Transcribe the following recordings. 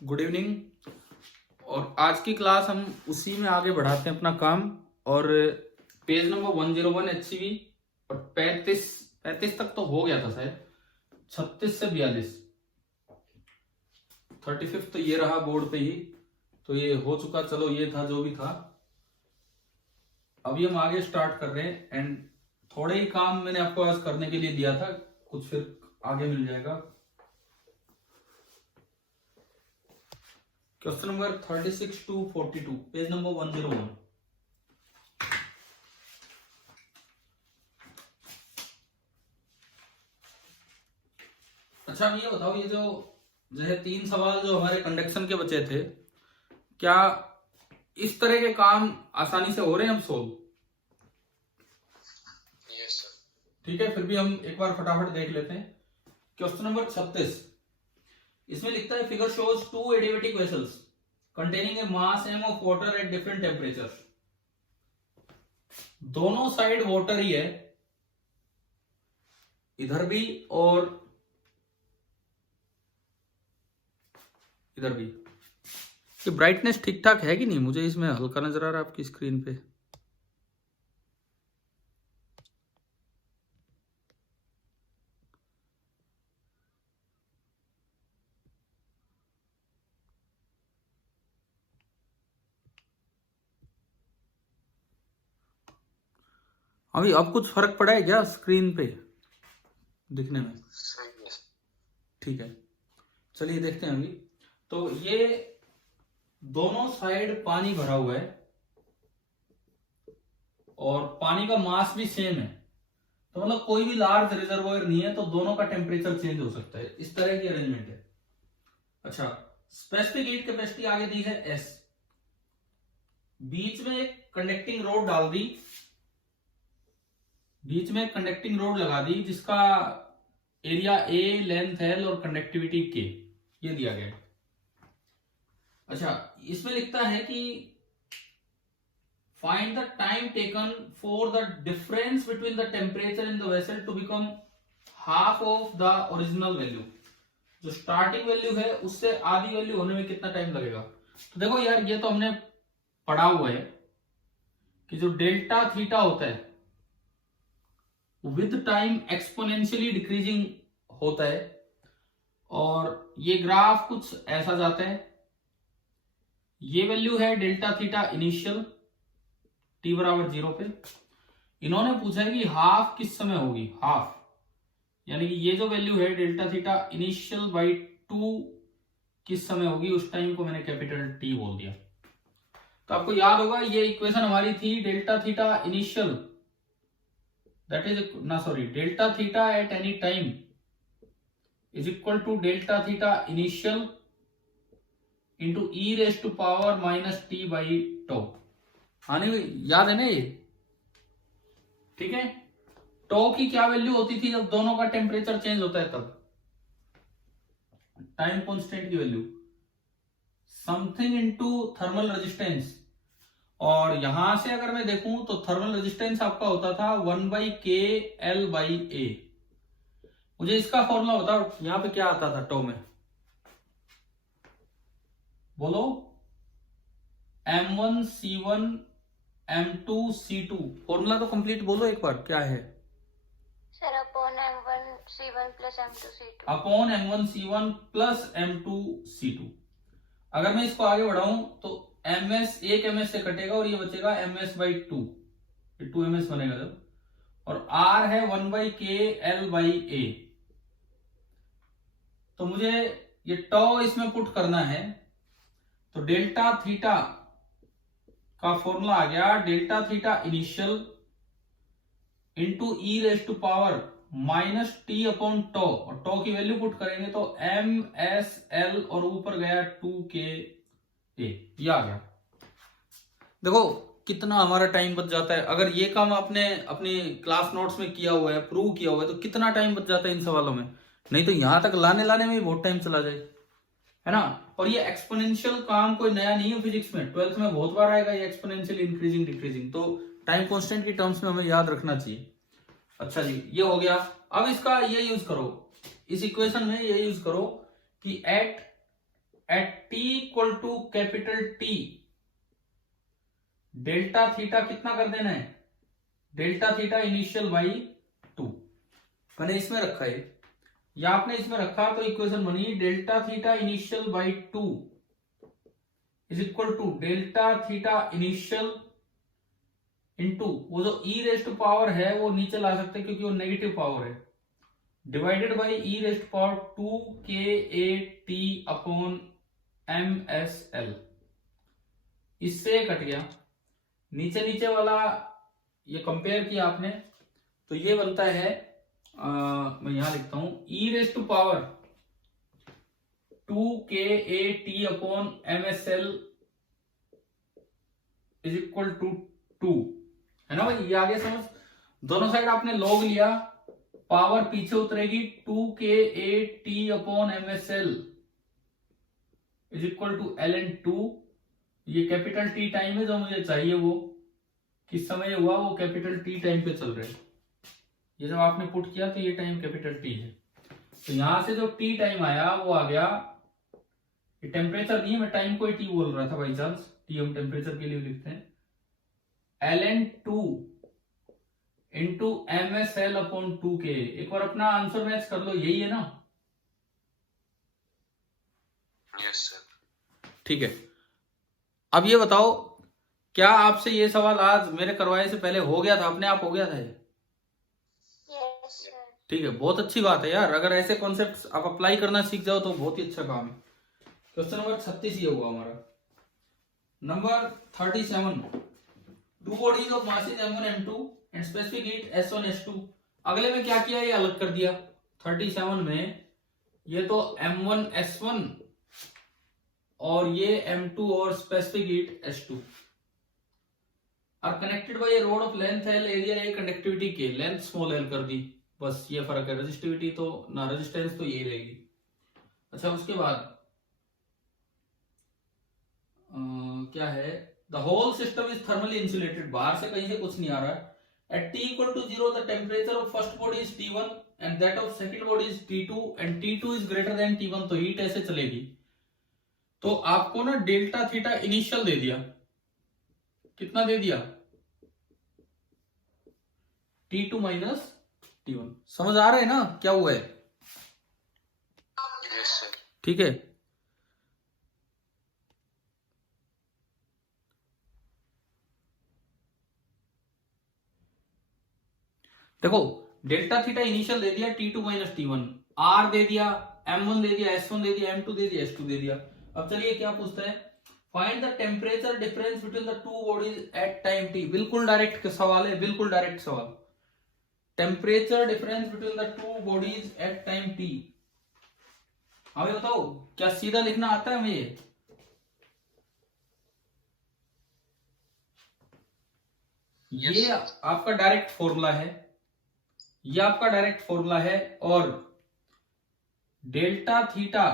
Good evening. और आज की क्लास हम उसी में आगे बढ़ाते हैं अपना काम। और पेज नंबर 101 HCV और 35 तक तो हो गया था शायद, 36 से 42, 35 तो ये रहा बोर्ड पे ही, तो ये हो चुका। चलो ये था जो भी था, अभी हम आगे स्टार्ट कर रहे हैं। एंड थोड़े ही काम मैंने आपको आज करने के लिए दिया था, कुछ फिर आगे मिल जाएगा। Question number 36 to 42, page number 101। अच्छा, अब ये बताओ, ये जो है 3 सवाल जो हमारे कंडक्शन के बचे थे, क्या इस तरह के काम आसानी से हो रहे हैं हम सोल्व? Yes sir. ठीक है, फिर भी हम एक बार फटाफट देख लेते हैं। क्वेश्चन नंबर 36, इसमें लिखता है figure shows 2 adiabatic vessels containing A mass m of water at different temperature. दोनों साइड वाटर ही है, इधर भी और इधर भी। ये ब्राइटनेस ठीक ठाक है कि नहीं? मुझे इसमें हल्का नजर आ रहा है आपकी स्क्रीन पे। अभी अब कुछ फर्क पड़ा है क्या स्क्रीन पे दिखने में? ठीक है, चलिए देखते हैं। अभी तो ये दोनों साइड पानी भरा हुआ है और पानी का मास भी सेम है, तो मतलब कोई भी लार्ज रिजर्वोयर नहीं है, तो दोनों का टेम्परेचर चेंज हो सकता है। इस तरह की अरेंजमेंट है। अच्छा, स्पेसिफिक हीट कैपेसिटी आगे दी है S, बीच में एक कंडक्टिंग रोड डाल दी, बीच में कंडक्टिंग रोड लगा दी जिसका एरिया A, लेंथ L और कंडक्टिविटी K, ये दिया गया। अच्छा, इसमें लिखता है कि find the time taken for the difference between the temperature in the vessel to become half of the original value. जो स्टार्टिंग वैल्यू है उससे आधी वैल्यू होने में कितना टाइम लगेगा? तो देखो यार, ये तो हमने पढ़ा हुआ है कि जो डेल्टा थीटा होता है विद टाइम एक्सपोनेंशियली डिक्रीजिंग होता है, और ये ग्राफ कुछ ऐसा जाता है। ये वैल्यू है डेल्टा थीटा इनिशियल t बराबर 0 पे। इन्होंने पूछा है कि हाफ किस समय होगी, हाफ, यानी कि ये जो वैल्यू है डेल्टा थीटा इनिशियल बाई 2 किस समय होगी, उस टाइम को मैंने कैपिटल T बोल दिया। तो आपको याद होगा ये इक्वेशन हमारी थी delta theta initial, that is ना sorry delta theta at any time is equal to delta theta initial into e raise to power minus t by tau. हाँ नहीं, याद है ना ये? ठीक है, टो की क्या वैल्यू होती थी जब दोनों का टेम्परेचर चेंज होता है? तब टाइम कांस्टेंट की value something into thermal resistance. और यहां से अगर मैं देखूं तो थर्मल रेजिस्टेंस आपका होता था 1/K/L/A। मुझे इसका फॉर्मूला बताओ, यहां पे क्या आता था टो में? बोलो। M1C1 M2C2, फॉर्मूला तो कंप्लीट बोलो एक बार, क्या है? Sir upon M1C1 plus M2C2। Upon M1C1 plus M2C2। अगर मैं इसको आगे बढ़ाऊं तो MS, एक MS से कटेगा और ये बचेगा MS/2, 2MS बनेगा जब, और R है 1/K/L/A। तो मुझे ये टॉ इसमें पुट करना है, तो डेल्टा थीटा का फॉर्मूला आ गया delta theta initial into e raise to power minus T upon tau, और टॉ की वैल्यू पुट करेंगे तो MSL और ऊपर गया 2KA, ये आ गया। देखो कितना हमारा टाइम बच जाता है। अगर ये काम आपने अपनी क्लास नोट्स में किया हुआ है, प्रूव किया हुआ है, तो कितना टाइम बच जाता है इन सवालों में। नहीं तो यहां तक लाने में ही बहुत टाइम चला जाए, है ना। और ये एक्सपोनेंशियल काम कोई नया नहीं है फिजिक्स में, 12th में बहुत बार आएगा ये एक्सपोनेंशियल इंक्रीजिंग डिक्रीजिंग, तो टाइम कांस्टेंट की टर्म्स में हमें याद रखना चाहिए। अच्छा जी, ये हो गया। अब इसका ये यूज करो, इस इक्वेशन में ये यूज करो कि at at T equal to capital T delta theta कितना कर देना है, डेल्टा थीटा इनिशियल बाई 2। मैंने इसमें रखा है या आपने इसमें रखा तो इक्वेशन बनी delta theta initial by 2 is equal to delta theta initial into वो जो ई रेस्ट टू पावर है वो नीचे ला सकते हैं क्योंकि वो नेगेटिव पावर है, divided by e rest to power 2 ka t upon msl। इससे कट गया, नीचे नीचे वाला ये कंपेयर किया आपने तो ये बनता है मैं यहां लिखता हूं e rest to power 2 ka t upon msl is equal to 2, है ना भाई। ये आगे समझ, दोनों साइड आपने लॉग लिया, पावर पीछे उतरेगी 2 ka t upon msl is equal to ln2। ये कैपिटल टी टाइम है जो मुझे चाहिए, वो किस समय हुआ, वो कैपिटल टी टाइम पे चल रहे हैं। ये जब आपने पुट किया तो ये टाइम कैपिटल टी है, तो यहां से जो टी टाइम आया वो आ गया, ये टेम्परेचर नहीं है, मैं टाइम को ही टी बोल रहा था बाई चांस, टी हम टेम्परेचर के लिए लिखते हैं, ln2 into msl upon 2k। एक बार अपना आंसर मैच कर लो, यही है ना? Yes sir. ठीक है, अब ये बताओ क्या आपसे ये सवाल आज मेरे करवाए से पहले हो गया था, अपने आप हो गया था ये? Yes sir. ठीक है, बहुत अच्छी बात है यार, अगर ऐसे कॉन्सेप्ट्स आप अप्लाई करना सीख जाओ तो बहुत ही अच्छा काम है। क्वेश्चन नंबर 36 ये हुआ हमारा। Number 37, two bodies of masses m1 m2 and specific heat s1 s2। अगले में क्या किया, ये अलग कर दिया। 37 में ये तो m1 s1 और ये m2 और specific heat s2 are connected by a rod of length l, area a, conductivity k, length small l कर दी, बस ये फर्क है। रेजिस्टिविटी तो ना, रेजिस्टेंस तो ये रहेगी। अच्छा, उसके बाद क्या है, the whole system is thermally insulated, बाहर से कहीं से कुछ नहीं आ रहा है। At t equal to 0 the temperature of first body is T1 and that of second body is T2 and T2 is greater than T1, तो हीट ऐसे चलेगी। तो आपको ना डेल्टा थीटा इनिशियल दे दिया, कितना दे दिया, T2 माइनस T1। समझ आ रहा है ना क्या हुआ है? Yes sir. ठीक है, देखो डेल्टा थीटा इनिशियल दे दिया T2 माइनस T1, R दे दिया, M1 दे दिया, S1 दे दिया, M2 दे दिया, S2 दे दिया। अब चलिए क्या पूछता है, find the temperature difference between the two bodies at time t। बिल्कुल डायरेक्ट सवाल है, बिल्कुल डायरेक्ट सवाल। Temperature difference between the two bodies at time t। हमें बताओ क्या सीधा लिखना आता है हमें? ये आपका डायरेक्ट फॉर्मूला है, ये आपका डायरेक्ट फॉर्मूला है, और delta theta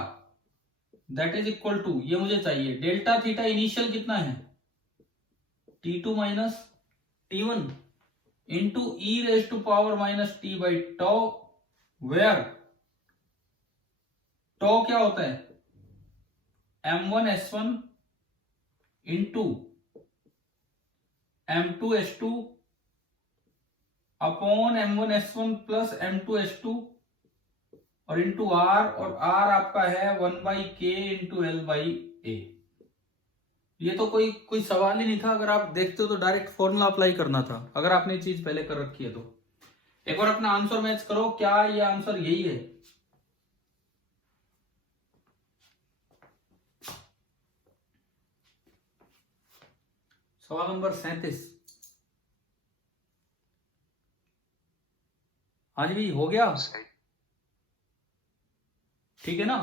that is equal to, ये मुझे चाहिए, डेल्टा थीटा इनिशियल कितना है, T2 minus T1 into e raise to power minus t by tau, where tau क्या होता है, m1 s1 into m2 s2 upon m1 s1 plus m2 s2 और into are, और आर आपका है 1/k into L by ए। ये तो कोई सवाल ही नहीं था, अगर आप देखते हो तो डायरेक्ट फॉर्मूला अप्लाई करना था, अगर आपने चीज पहले कर रखी है तो। एक बार अपना आंसर मैच करो, क्या ये आंसर यही है? सवाल नंबर 37। हाँ जी, हो गया, ठीक है ना?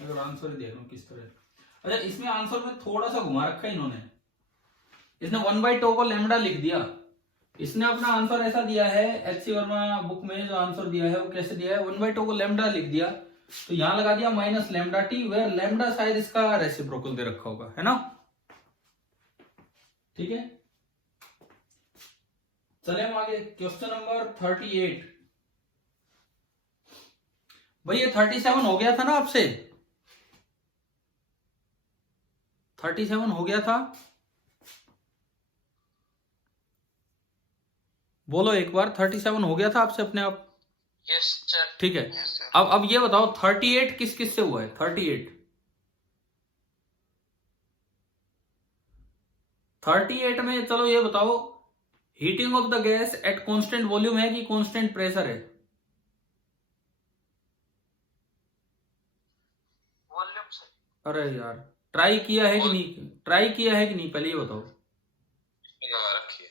अगर आंसर देख लो किस तरह। अच्छा, इसमें आंसर में थोड़ा सा घुमा रखा है इन्होंने, इसने 1/टॉ को लैम्डा लिख दिया। इसने अपना आंसर ऐसा दिया है, एचसी वर्मा बुक में जो आंसर दिया है वो कैसे दिया है, 1/टॉ को लैम्डा लिख दिया, तो यहां लगा दिया minus lambda T, where lambda शायद इसका रेसिप्रोकल दे रखा होगा, है ना? ठीक है, चले हम आगे। क्वेश्चन नंबर 38, भाई ये 37 हो गया था ना आपसे, 37 हो गया था, बोलो एक बार, 37 हो गया था आपसे अपने आप। Yes sir. ठीक है, यस सर। अब ये बताओ 38 किस किस से हुआ है? 38 में चलो ये बताओ, heating of the gas at constant volume है कि कांस्टेंट प्रेशर है? Volume sir. अरे यार, ट्राई किया है कि नहीं, ट्राई किया है कि नहीं, पहले ये बताओ। लगा रखी है।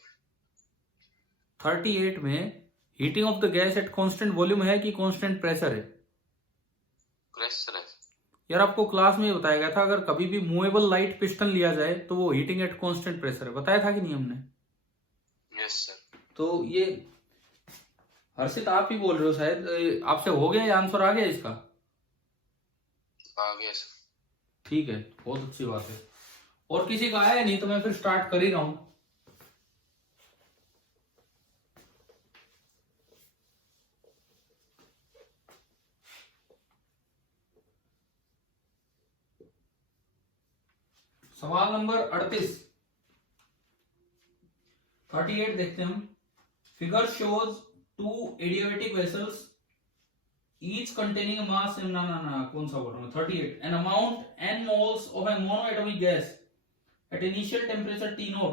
38 में heating of the gas at constant volume है कि कांस्टेंट प्रेशर है? प्रेशर है। यार आपको क्लास में ये बताया गया था, अगर कभी भी मूवेबल लाइट पिस्टन लिया जाए तो वो हीटिंग एट कांस्टेंट प्रेशर है, बताया था कि नहीं हमने? Yes sir. तो ये हर्षित आप ही बोल रहे हो शायद, आपसे हो गया या आंसर आ गया इसका? आ गया सर। ठीक है, बहुत अच्छी बात है। और किसी का आया नहीं तो मैं फिर स्टार्ट कर ही रहा हूं। सवाल नंबर 38 देखते हैं हम। Figure shows two adiabatic vessels each containing a mass, ना कौन सा बॉटम है? 38 an amount n moles of a monoatomic gas at initial temperature T0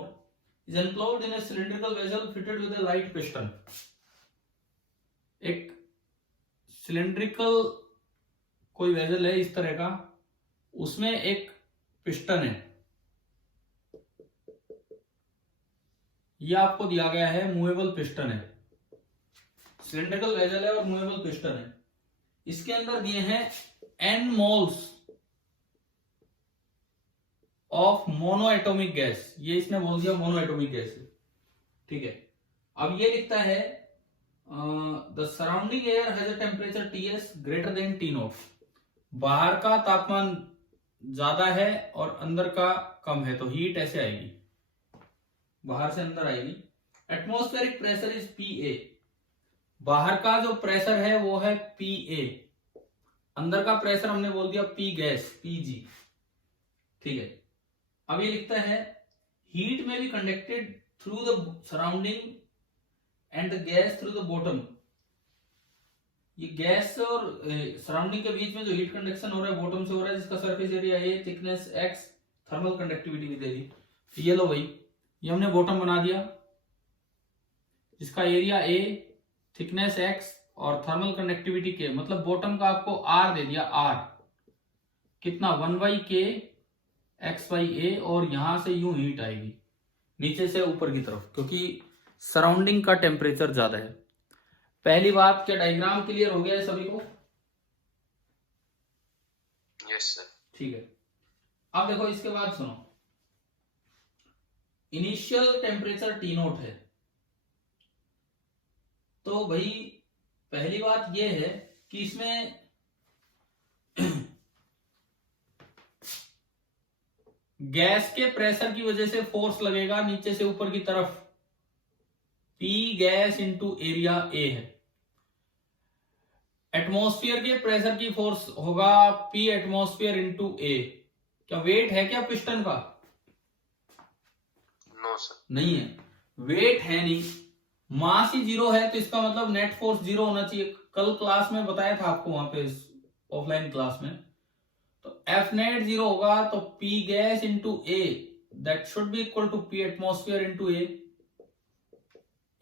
is enclosed in a cylindrical vessel fitted with a light piston। एक cylindrical कोई vessel है इस तरह का, उसमें एक पिस्टन है, ये आपको दिया गया है, मूवेबल पिस्टन है, सिलेंड्रिकल वेसल है और मूवेबल पिस्टन है। इसके अंदर दिए हैं n moles of monoatomic gas, ये इसने बोल दिया मोनोएटॉमिक गैस है। ठीक है, अब ये लिखता है the surrounding air has a temperature Ts greater than T0। बाहर का तापमान ज्यादा है और अंदर का कम है, तो हीट ऐसे आएगी, बाहर से अंदर आएगी। एटमॉस्फेरिक प्रेशर इज Pa, बाहर का जो प्रेशर है वो है Pa, अंदर का प्रेशर हमने बोल दिया P गैस, Pg। ठीक है, अब ये लिखता है हीट में be conducted through the surrounding and the gas through the bottom. ये गैस और सराउंडिंग के बीच में जो हीट कंडक्शन हो रहा है बॉटम से हो रहा है, जिसका surface area A, thickness x, thermal conductivity भी दे दी। ये लो भाई, ये हमने बॉटम बना दिया, जिसका एरिया ए, थिकनेस x और थर्मल कंडक्टिविटी के, मतलब बॉटम का आपको r दे दिया, r कितना 1/k x/a, और यहां से यूं हीट आएगी नीचे से ऊपर की तरफ, क्योंकि सराउंडिंग का टेम्परेचर ज्यादा है। पहली बात, क्या डायग्राम क्लियर हो गया है सभी को? Yes sir. ठीक है, अब देखो इसके बाद सुनो, इनिशियल टेम्परेचर T0 है, तो भाई पहली बात यह है कि इसमें गैस के प्रेशर की वजह से फोर्स लगेगा नीचे से ऊपर की तरफ, P gas into area A है। एटमॉस्फेयर के प्रेशर की फोर्स होगा P एटमॉस्फेयर इंटू A। क्या वेट है क्या पिस्टन का? No sir. नहीं है, वेट है नहीं, मास ही जीरो है, तो इसका मतलब नेट फोर्स जीरो होना चाहिए। कल क्लास में बताया था आपको, वहां पे ऑफलाइन क्लास में, तो F नेट जीरो होगा, तो P gas into A that should be equal to P atmosphere into A।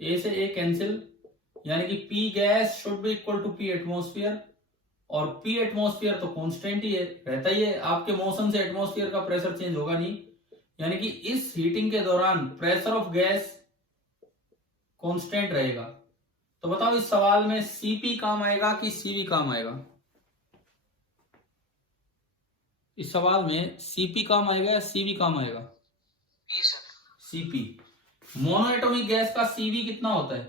A से A कैंसिल, यानी कि P gas should be equal to P atmosphere, और P एटमॉस्फेयर तो constant ही है, रहता ही है, आपके मोशन से एटमॉस्फेयर का प्रेशर चेंज होगा नहीं, यानी कि इस हीटिंग के दौरान प्रेशर ऑफ गैस कांस्टेंट रहेगा। तो बताओ इस सवाल में Cp काम आएगा कि Cv काम आएगा? इस सवाल में Cp काम आएगा या Cv काम आएगा? P sir. Cp। Monoatomic gas का Cv कितना होता है?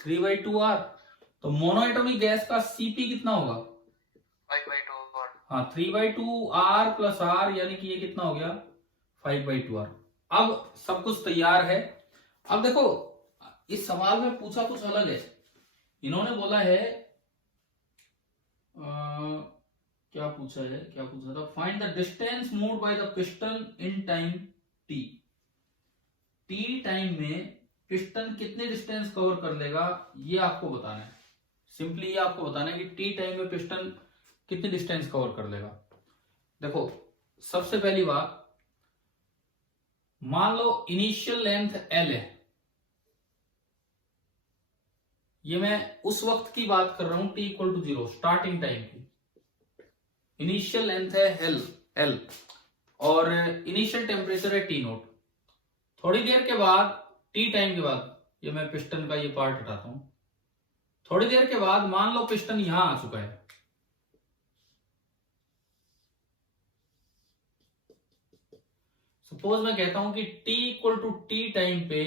3/2R। तो मोनोएटॉमिक गैस का Cp कितना होगा? 5/2R। हाँ, 3/2R प्लस R, यानी कि ये कितना हो गया? 5/2R। अब सब कुछ तैयार है। अब देखो इस सवाल में पूछा कुछ अलग है, इन्होंने बोला है क्या पूछा था, find the distance moved by the piston in time T. T time में पिस्टन कितने डिस्टेंस कवर कर लेगा, ये आपको बताना है। सिंपली ये आपको बताना है कि टी टाइम में पिस्टन कितने डिस्टेंस कवर कर लेगा। देखो सबसे पहली बात, मान लो इनिशियल लेंथ एल है, ये मैं उस वक्त की बात कर रहा हूं T equal to 0, starting time की। इनिशियल लेंथ है एल और इनिशियल टेम्परेचर है टी नोट। थोड़ी देर के बाद, टी टाइम के बाद, ये मैं पिस्टन का ये पार्ट हटाता हूं, थोड़ी देर के बाद मान लो पिस्टन यहां आ चुका है। सपोज मैं कहता हूं कि T equal to T time पे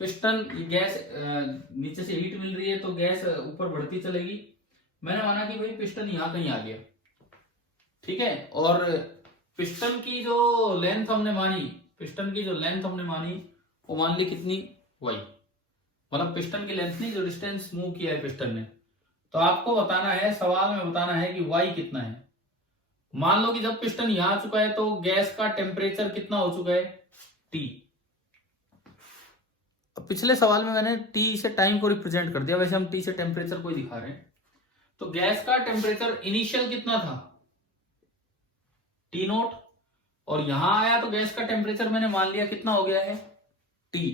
पिस्टन, गैस नीचे से हीट मिल रही है तो गैस ऊपर बढ़ती चलेगी। मैंने माना कि भाई पिस्टन यहां कहीं आ गया, ठीक है, और पिस्टन की जो लेंथ हमने मानी, वो मान ली कितनी, y, मतलब पिस्टन की लेंथ नहीं, जो डिस्टेंस मूव किया है पिस्टन ने। तो आपको बताना है, सवाल में बताना है कि y कितना है। मान लो कि जब पिस्टन यहां आ चुका है तो गैस का टेम्परेचर कितना हो चुका है, T। अब पिछले सवाल में मैंने T से टाइम को रिप्रेजेंट कर दिया, वैसे हम T से टेम्परेचर को ही दिखा रहे हैं। तो गैस का टेम्परेचर इनिशियल कितना था, T नोट, और यहां आया तो गैस का टेम्परेचर मैंने मान लिया कितना हो गया है, T।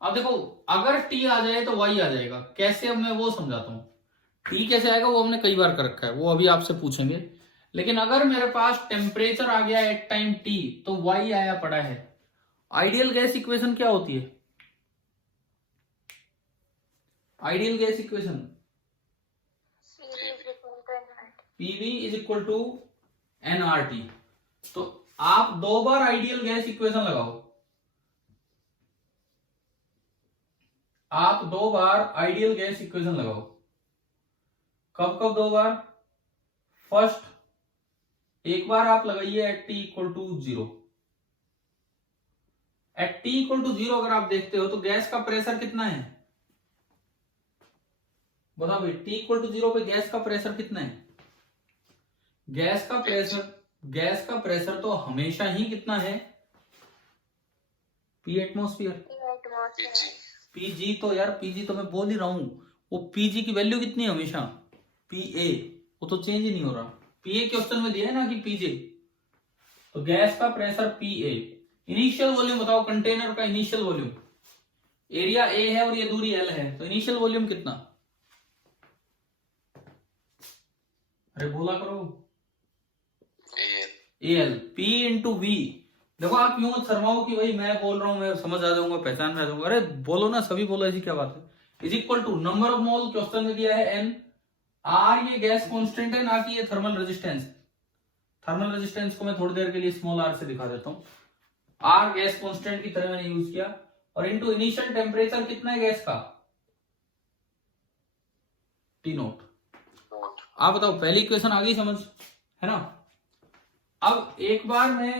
अब देखो अगर T आ जाए तो Y आ जाएगा, कैसे, अब मैं वो समझाता हूं। T कैसे आएगा वो हमने कई बार कर रखा है, वो अभी आपसे पूछेंगे। लेकिन अगर मेरे पास टेम्परेचर आ गया एट टाइम T तो Y आया पड़ा है। आइडियल गैस इक्वेशन क्या होती है, ideal gas equation PV is equal to nRT। तो आप 2 बार आइडियल गैस इक्वेशन लगाओ, आप 2 बार आइडियल गैस इक्वेशन लगाओ। कब 2 बार, फर्स्ट एक बार आप लगाइए at T equal to 0। At T equal to 0 अगर आप देखते हो तो गैस का प्रेशर कितना है, बताओ भाई, टी इक्वल टू 0 पे गैस का प्रेशर कितना है। गैस का प्रेशर तो हमेशा ही कितना है, P एटमॉस्फेयर, पीजी। तो यार पीजी तो मैं बोल ही रहा हूं, वो पीजी की वैल्यू कितनी है हमेशा, PA, वो तो चेंज ही नहीं हो रहा। PA क्वेश्चन में दिया है ना कि PJ, तो गैस का प्रेशर PA। इनिशियल वॉल्यूम बताओ, कंटेनर का इनिशियल वॉल्यूम, एरिया A है और ये दूरी L है, तो इनिशियल वॉल्यूम कितना, अरे बोला करो, AL, P इंटू V। देखो आप यूं मत शर्माओ कि भाई मैं बोल रहा हूं, मैं समझ आ जाऊंगा, पहचान में आ जाऊंगा। अरे बोलो ना, सभी बोलो, ऐसी क्या बात है। Is equal to number of mole, question में दिया है N, R ये गैस कांस्टेंट है ना कि ये थर्मल रेजिस्टेंस। थर्मल रेजिस्टेंस को मैं थोड़ी देर के लिए स्मॉल r से दिखा देता हूं। R गैस कांस्टेंट की तरह मैंने यूज किया, और इनटू इनिशियल टेम्परेचर कितना है गैस का, T नोट। आप बताओ, पहली इक्वेशन आ गई समझ, है ना। अब एक बार मैं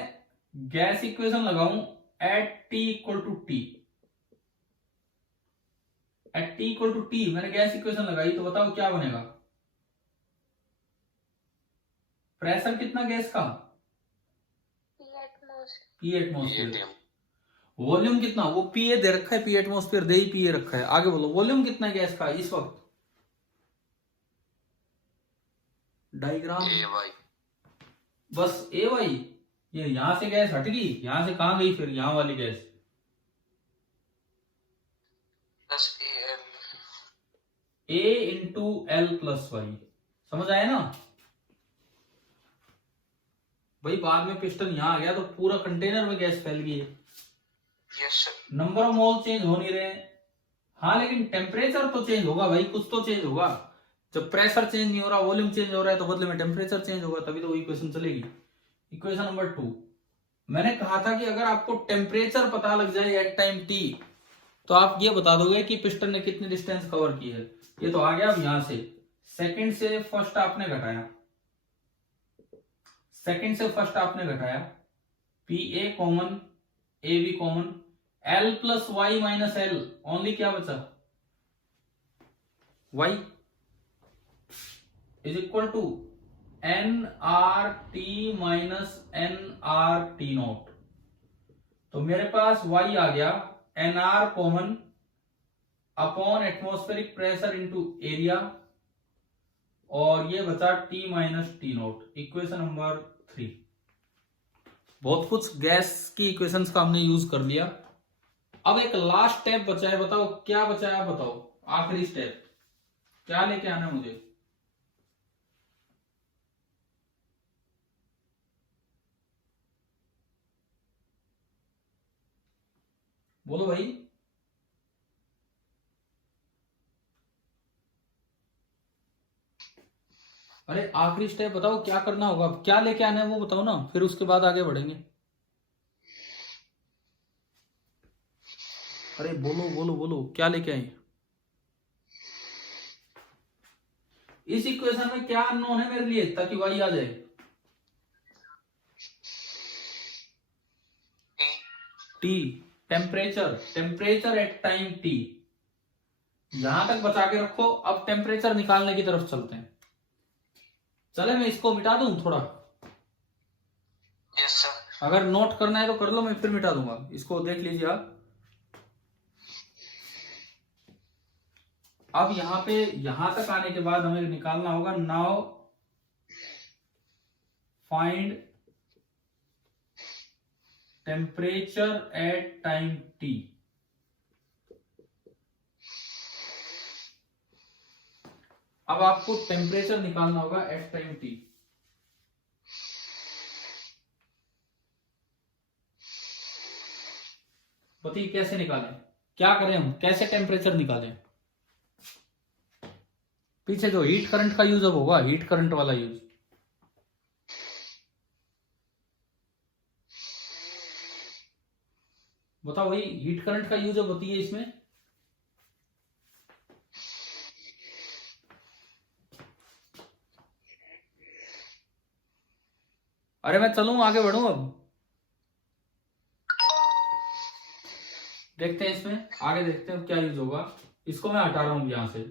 गैस इक्वेशन लगाऊं at T equal to T, at T equal to T मैंने गैस इक्वेशन लगाई, तो बताओ क्या बनेगा, प्रेशर कितना गैस का, P एटमॉस्फेयर। वॉल्यूम कितना, वो PA दे रखा है, P एटमॉस्फेयर दे ही PA रखा है। आगे बोलो, वॉल्यूम कितना है गैस का इस वक्त, डायग्राम बस AY। ये यहां से गैस हट गई, यहां से कहां गई फिर, यहां वाली gas, A into L plus Y। समझ आया ना भाई, बाद में पिस्टन यहां आ गया तो पूरा कंटेनर में गैस फैल गई है। Yes sir. Number of mole change हो नहीं रहे, हाँ लेकिन टेम्परेचर तो चेंज होगा भाई, कुछ तो चेंज होगा। जब प्रेशर चेंज नहीं हो रहा, वॉल्यूम चेंज हो रहा है, तो बदले में टेम्परेचर चेंज होगा, तभी तो इक्वेशन चलेगी। इक्वेशन नंबर 2, मैंने कहा था कि अगर आपको टेम्परेचर पता लग जाए एट टाइम T, तो आप ये बता दोगे कि पिस्टन ने कितनी डिस्टेंस कवर की है। ये तो आ गया। अब यहां से सेकंड से फर्स्ट आपने घटाया, सेकंड से फर्स्ट आपने घटाया, PA common, AB common, L plus Y minus L, only क्या बचा, y is equal to N R T minus N R T nought. तो मेरे पास y आ गया N R common upon atmospheric pressure into area, और ये बचा T minus T nought, equation number 3। बहुत कुछ गैस की इक्वेशंस का हमने यूज कर लिया। अब एक लास्ट स्टेप बचा है, बताओ क्या बचा है, बताओ आखिरी स्टेप क्या लेके आना है मुझे। बोलो भाई। अरे आखिरी स्टेप बताओ क्या करना होगा, क्या लेके आना है वो बताओ ना, फिर उसके बाद आगे बढ़ेंगे। अरे बोलो बोलो बोलो, क्या लेके आए। इस इक्वेशन में क्या अननोन है मेरे लिए ताकि y आ जाए। T, T, temperature, temperature at time T. यहां तक बचा के रखो, अब टेम्परेचर निकालने की तरफ चलते हैं। चले मैं इसको मिटा दूं थोड़ा, yes sir, अगर नोट करना है तो कर लो, मैं फिर मिटा दूंगा, इसको देख लीजिए आप। अब यहां पे यहां तक आने के बाद हमें निकालना होगा now find temperature at time T. अब आपको टेम्परेचर निकालना होगा एट टाइम टी। बताइए कैसे निकालें, क्या करें हम, कैसे टेम्परेचर निकालें। पीछे जो हीट करंट का यूज अब होगा, हीट करंट वाला यूज। बताओ भाई, हीट करंट का यूज अब होती है इसमें। अरे मैं चलूं आगे बढ़ूं, अब देखते हैं इसमें आगे, देखते हैं क्या यूज होगा। इसको मैं हटा रहा हूं यहां से।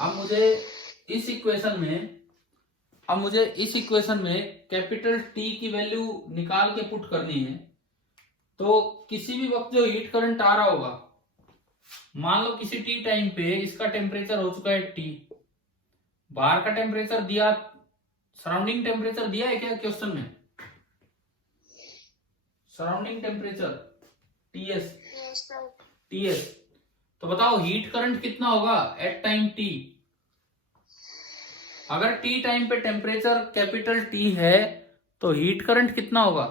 अब मुझे इस इक्वेशन में कैपिटल टी की वैल्यू निकाल के पुट करनी है। तो किसी भी वक्त जो हीट करंट आ रहा होगा, मान लो किसी टी टाइम पे इसका टेम्परेचर हो चुका है टी, बाहर का टेम्परेचर दिया, सराउंडिंग टेम्परेचर दिया है क्या क्वेश्चन में, सराउंडिंग टेम्परेचर टीएस, टीएस। तो बताओ हीट करंट कितना होगा एट टाइम टी। अगर टी टाइम पे टेम्परेचर कैपिटल टी है तो हीट करंट कितना होगा,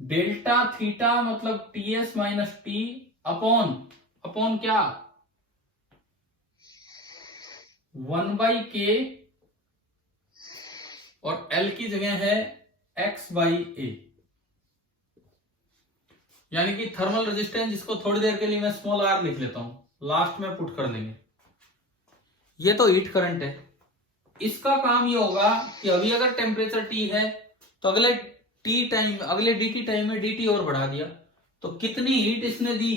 डेल्टा थीटा मतलब TS minus T upon, upon क्या, 1/k, और L की जगह है x/a, यानी कि थर्मल रेजिस्टेंस, जिसको थोड़ी देर के लिए मैं स्मॉल r लिख लेता हूं, लास्ट में पुट कर देंगे। ये तो हीट करंट है। इसका काम ये होगा कि अभी अगर टेम्परेचर T है तो अगले dt टाइम में dt और बढ़ा दिया, तो कितनी हीट इसने दी,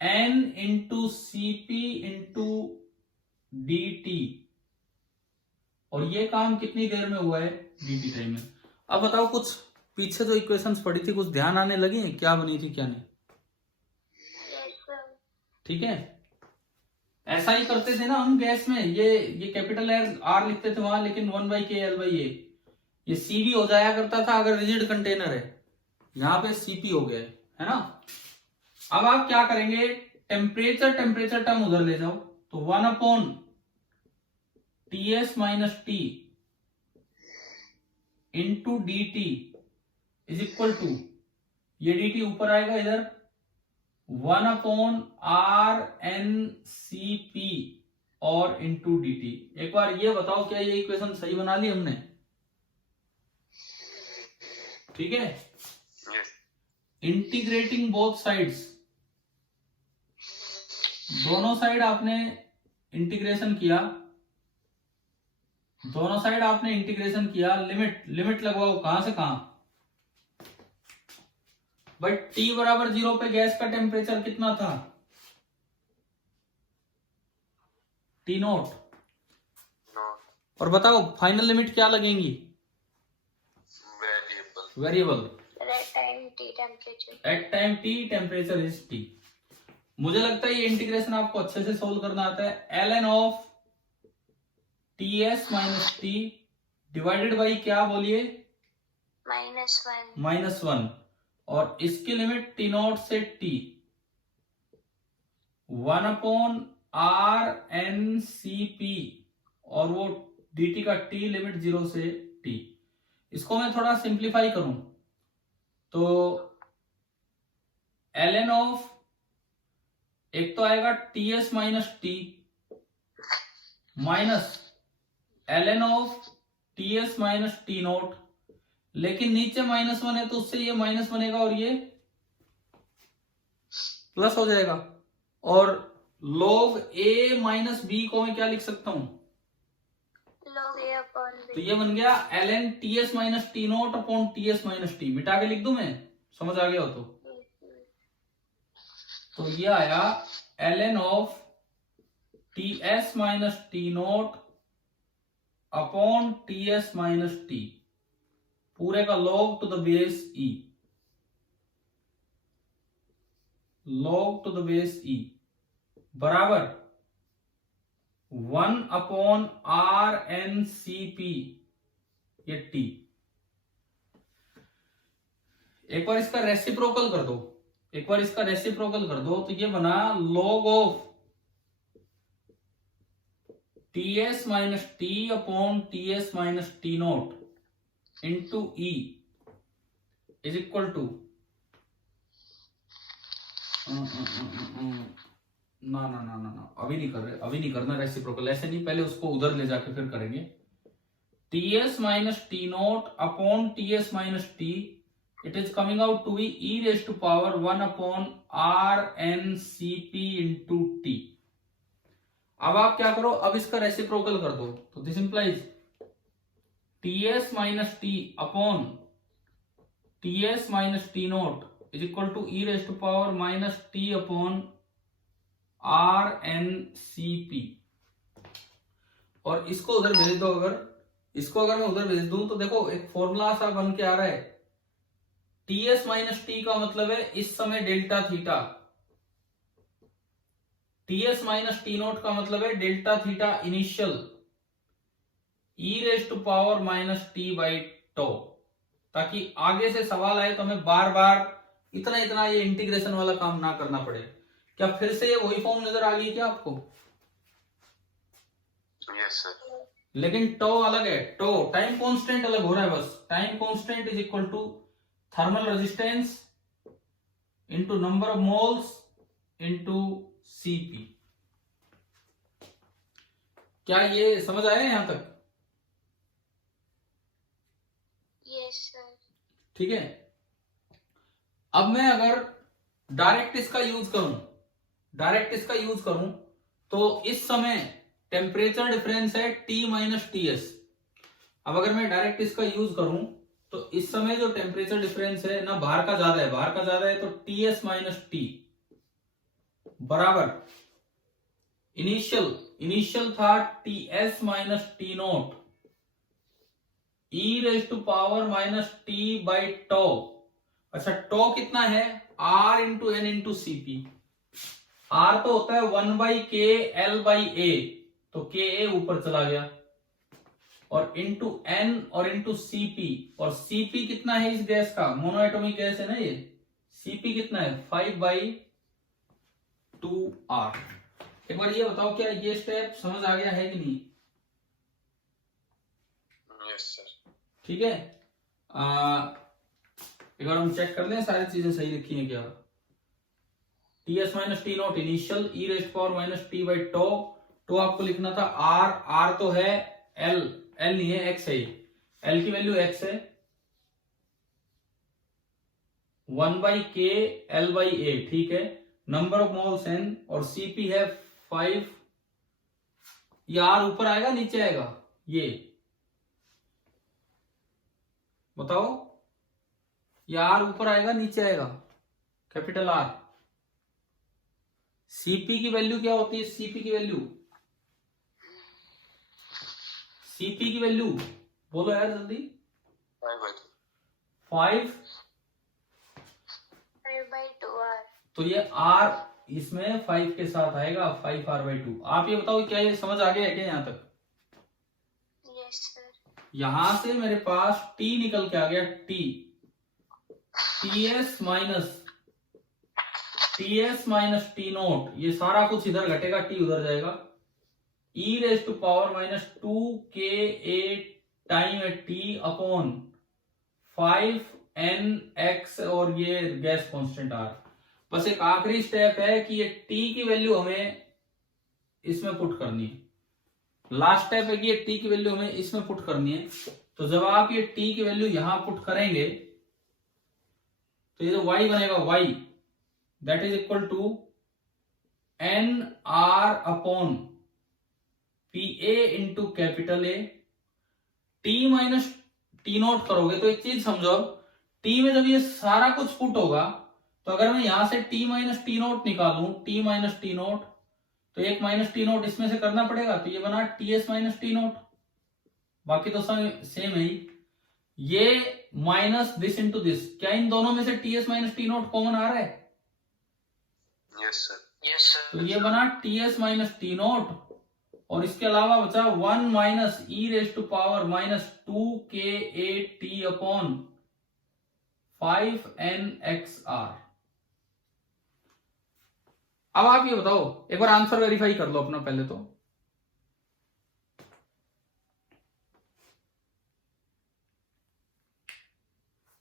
n into cp into dt, और ये काम कितनी देर में हुआ है, dt टाइम में। अब बताओ कुछ पीछे जो इक्वेशंस पढ़ी थी कुछ ध्यान आने लगी है, क्या बनी थी क्या नहीं। ठीक है, ऐसा ही करते थे ना हम गैस में, ये कैपिटल R लिखते थे वहां, लेकिन 1/k L/a, ये Cv हो जाया करता था अगर रिजिड कंटेनर है, यहां पे Cp हो गया है ना। अब आप क्या करेंगे, टेम्परेचर टर्म उधर ले जाओ, तो 1/Ts minus T into dt is equal to, ये dt ऊपर आएगा इधर, 1/RNCP और इंटू dt। एक बार ये बताओ क्या ये इक्वेशन सही बना ली हमने, ठीक है। इंटीग्रेटिंग बोथ साइड्स, दोनों साइड आपने इंटीग्रेशन किया, लिमिट लगवाओ, कहां से कहां, बट T बराबर 0 पे गैस का टेम्परेचर कितना था? T nought. No. और बताओ फाइनल लिमिट क्या लगेंगी? Variable. Variable. At time T temperature. At time T temperature is T। मुझे लगता है ये इंटीग्रेशन आपको अच्छे से सोल्व करना आता है। ln of Ts minus T divided by क्या बोलिए? -1. -1। और इसकी लिमिट T नॉट से T 1/RNCP और वो dt का T लिमिट 0 से T। इसको मैं थोड़ा सिंप्लीफाई करूं तो ln ऑफ एक तो आएगा Ts minus T minus ln of Ts minus T not, लेकिन नीचे -1 है तो उससे ये माइनस बनेगा और ये प्लस हो जाएगा। और log a माइनस बी को मैं क्या लिख सकता हूं? Log A upon तो B. ये बन गया ln Ts minus T nought upon Ts minus T। मिटा के लिख दूं मैं, समझ आ गया हो तो ये आया ln of Ts minus T nought upon Ts minus T पूरे का log to the base e, log to the base e बराबर 1/RNCP ये T। एक बार इसका रेसिप्रोकल कर दो, एक बार इसका रेसिप्रोकल कर दो तो ये बना log of Ts minus T upon Ts minus T nought into E is equal to ना ना ना ना ना अभी नहीं कर रहे, अभी नहीं करना रेसिप्रोकल, ऐसे नहीं, पहले उसको उधर ले जाके फिर करेंगे। Ts minus T nought upon Ts minus T it is coming out to be e raise to power 1/RNCP into T। अब आप क्या करो, अब इसका रेसिप्रोकल कर दो तो this implies Ts minus T upon Ts minus T nought is equal to e raise to power minus T upon RNCP। और इसको उधर भेज दो, अगर इसको अगर मैं उधर भेज दूं तो देखो एक फॉर्मूला सा बन के आ रहा है। Ts माइनस T का मतलब है इस समय delta theta, Ts minus T nought का मतलब है delta theta initial e raise to power minus T by tau, ताकि आगे से सवाल आए तो हमें बार बार इतना इतना ये इंटीग्रेशन वाला काम ना करना पड़े। क्या फिर से ये वही फॉर्म नजर आ गई क्या आपको? Yes, sir. लेकिन टो अलग है, टो टाइम कांस्टेंट अलग हो रहा है बस। Time constant is equal to thermal resistance into number of moles into Cp। क्या ये समझ आया यहां तक? Yes, sir. ठीक है। अब मैं अगर डायरेक्ट इसका यूज करूं तो इस समय टेम्परेचर डिफरेंस है T माइनस Ts। अब अगर मैं डायरेक्ट इसका यूज करूं तो इस समय जो टेम्परेचर डिफरेंस है ना, बाहर का ज्यादा है, बाहर का ज्यादा है तो Ts माइनस T बराबर इनिशियल था Ts minus T nought e raise to power minus T by tau. अच्छा टो कितना है? R into N into Cp। R तो होता है 1/K L/A, तो Ka ऊपर चला गया और इंटू N और इंटू Cp। और Cp कितना है इस गैस का? मोनोएटॉमिक गैस है ना ये। Cp कितना है? 5/2R। एक बार ये बताओ क्या ये स्टेप समझ आ गया है कि नहीं? Yes, sir. ठीक है। एक बार हम चेक कर लें सारी चीजें सही लिखी हैं क्या। Ts minus T nought initial e raise power minus T by tau. Tau आपको लिखना था R तो है L नहीं है, X है। L की वैल्यू X है 1/K L/A, ठीक है। नंबर ऑफ मोल्स N और Cp है 5। ये R ऊपर आएगा नीचे आएगा? ये बताओ, ये R ऊपर आएगा नीचे आएगा? Capital R. सीपी की वैल्यू क्या होती है? सीपी की वैल्यू, सीपी की वैल्यू बोलो यार जल्दी। 5/2। 5, 5/2R। तो ये आर इसमें 5 के साथ आएगा, 5r/2। आप ये बताओ क्या ये समझ आ गया है क्या यहां तक? Yes sir। यहां से मेरे पास t निकल के आ गया, t, ts minus T note, ये सारा कुछ इधर घटेगा, t उधर जाएगा, e⁻²-2ka time t upon 5nx और ये गैस कांस्टेंट r। बस एक आखिरी स्टेप है कि ये t की वैल्यू हमें इसमें पुट करनी है। लास्ट स्टेप है कि ये t की वैल्यू हमें इसमें पुट करनी है। तो जब आप ये t की वैल्यू यहां पुट करेंगे तो ये जो y बनेगा, y that is equal to nr अपॉन pa into capital A। t minus T nought करोगे तो एक चीज समझो, अब t में जब ये सारा कुछ पुट होगा तो अगर मैं यहां से t माइनस टी नोट निकालूं, t माइनस टी नोट, तो एक माइनस टी नोट इसमें से करना पड़ेगा, तो ये बना ts माइनस टी नोट। बाकी तो सेम है ही। ये माइनस दिस इंटू दिस, क्या इन दोनों में से ts minus T naught common आ रहा है? Yes sir. तो ये बना ts माइनस टी नोट, और इसके अलावा बचा 1 माइनस e⁻²-2ka अपॉन 5nxr। अब आप ये बताओ, एक बार आंसर वेरीफाई कर लो अपना पहले तो।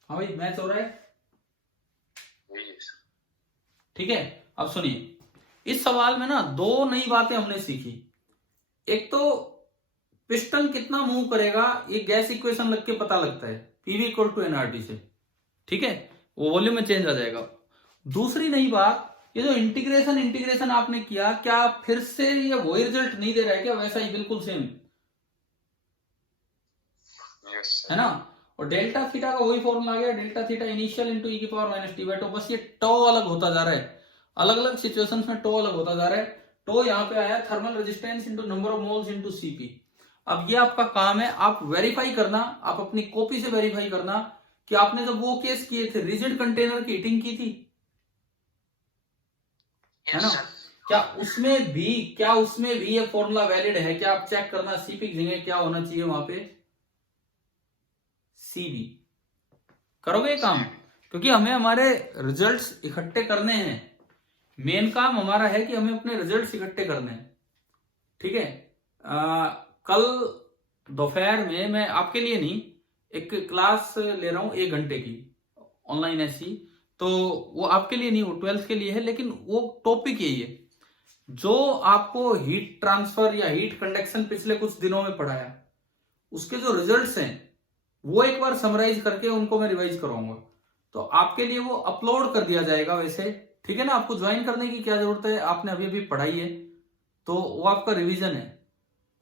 हाँ भाई, मैच हो रहा है? यस। ठीक है, अब सुनिए, इस सवाल में ना दो नई बातें हमने सीखी। एक तो पिस्टन कितना मूव करेगा ये गैस इक्वेशन लग के पता लगता है, पीवी इक्वल टू एनआरटी से, ठीक है, वो वॉल्यूम में चेंज आ जाएगा। दूसरी नई बात, ये जो इंटीग्रेशन आपने किया, क्या फिर से ये वही रिजल्ट नहीं दे रहा है क्या? वैसा ही बिल्कुल सेम, यस है ना? और डेल्टा थीटा का वही फॉर्मूला आ गया, delta theta initial into e⁻⁻t/τ। बस ये टो अलग होता जा रहा है, अलग अलग सिचुएशंस में टो अलग होता जा रहा है। टो यहाँ पे आया thermal resistance into number of moles into CP. अब ये आपका काम है, आप वेरीफाई करना, आप अपनी कॉपी से वेरीफाई करना कि आपने जब वो केस किए थे रिजिड कंटेनर की हीटिंग की थी, है ना, क्या उसमें भी ये फॉर्मूला वैलिड है? क्या आप चेक करना, सीपी की जगह क्या होना चाहिए वहां पे? सीबी। करोगे ये काम? क्योंकि हमें हमारे रिजल्ट्स इकट्ठे करने हैं, मेन काम हमारा है कि हमें अपने रिजल्ट्स इकट्ठे करने हैं, ठीक है। कल दोपहर में मैं आपके लिए नहीं, एक क्लास ले रहा हूं 1 घंटे की ऑनलाइन ऐसी, तो वो आपके लिए नहीं, वो 12th के लिए है, लेकिन वो टॉपिक यही है जो आपको हीट ट्रांसफर या हीट कंडक्शन पिछले कुछ दिनों में पढ़ाया, उसके जो रिजल्ट्स हैं वो एक बार समराइज करके उनको मैं रिवाइज कराऊंगा। तो आपके लिए वो अपलोड कर दिया जाएगा वैसे, ठीक है ना। आपको ज्वाइन करने की क्या जरूरत है, आपने अभी अभी पढ़ाई है तो वो आपका रिवीजन है।